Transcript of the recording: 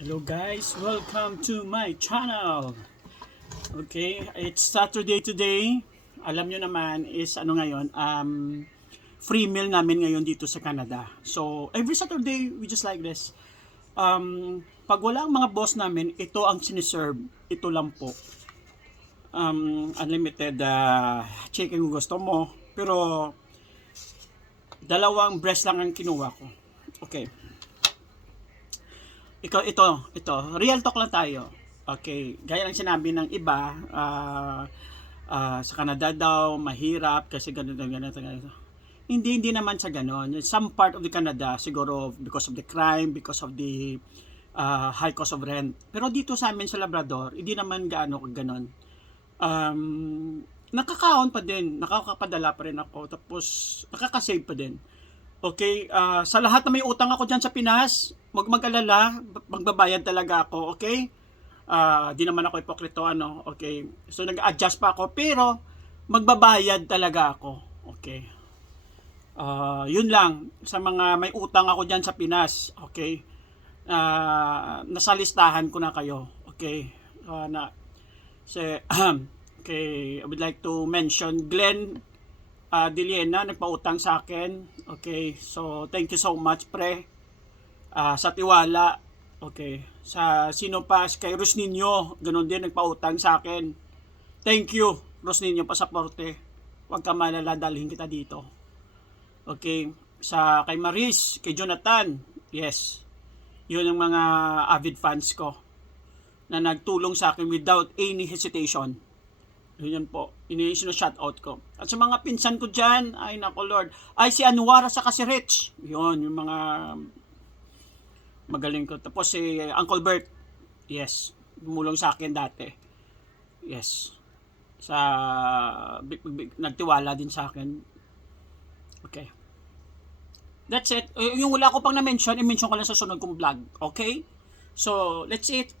Hello guys, welcome to my channel. Okay, it's Saturday today. Alam nyo naman is ano ngayon, free meal namin ngayon dito sa Canada. So every Saturday we just like this. Pag wala ang mga boss namin, ito ang siniserve. Ito lang po. Unlimited chicken kung gusto mo. Pero dalawang breast lang ang kinuha ko. Okay. Ito, real talk lang tayo. Okay, gaya ng sinabi ng iba, sa Canada daw, mahirap kasi ganito. Hindi naman sa ganon. Some part of the Canada, siguro because of the crime, because of the high cost of rent. Pero dito sa amin sa Labrador, hindi naman gaano ganon. Nakakaon pa din, nakakapadala pa rin ako, tapos nakakasave pa din. Okay, sa lahat na may utang ako dyan sa Pinas, mag-alala, magbabayad talaga ako, okay? Di naman ako ipokrito, ano, okay? So, nag-adjust pa ako, pero magbabayad talaga ako, okay? Yun lang, sa mga may utang ako dyan sa Pinas, okay? Nasa listahan ko na kayo, okay? Okay, I would like to mention Glenn Diliena, nagpautang sa akin. Okay, so thank you so much pre sa tiwala. Okay, sa sino pa, kay Rosninyo, ganun din nagpautang sa akin. Thank you Rosninyo, pasaporte, huwag ka malala, dalhin kita dito. Okay, sa kay Maris, kay Jonathan, yes, yun ang mga avid fans ko na nagtulong sa akin without any hesitation. Yun po, sino-shoutout ko. At sa mga pinsan ko dyan, ay nako Lord, ay si Anwara sa si Rich. Yun, yung mga magaling ko. Tapos si Uncle Bert, yes, bumulong sa akin dati. Yes, nagtiwala din sa akin. Okay. That's it. Yung wala ko pang na-mention, i-mention ko lang sa sunod kong vlog. Okay? So, let's eat.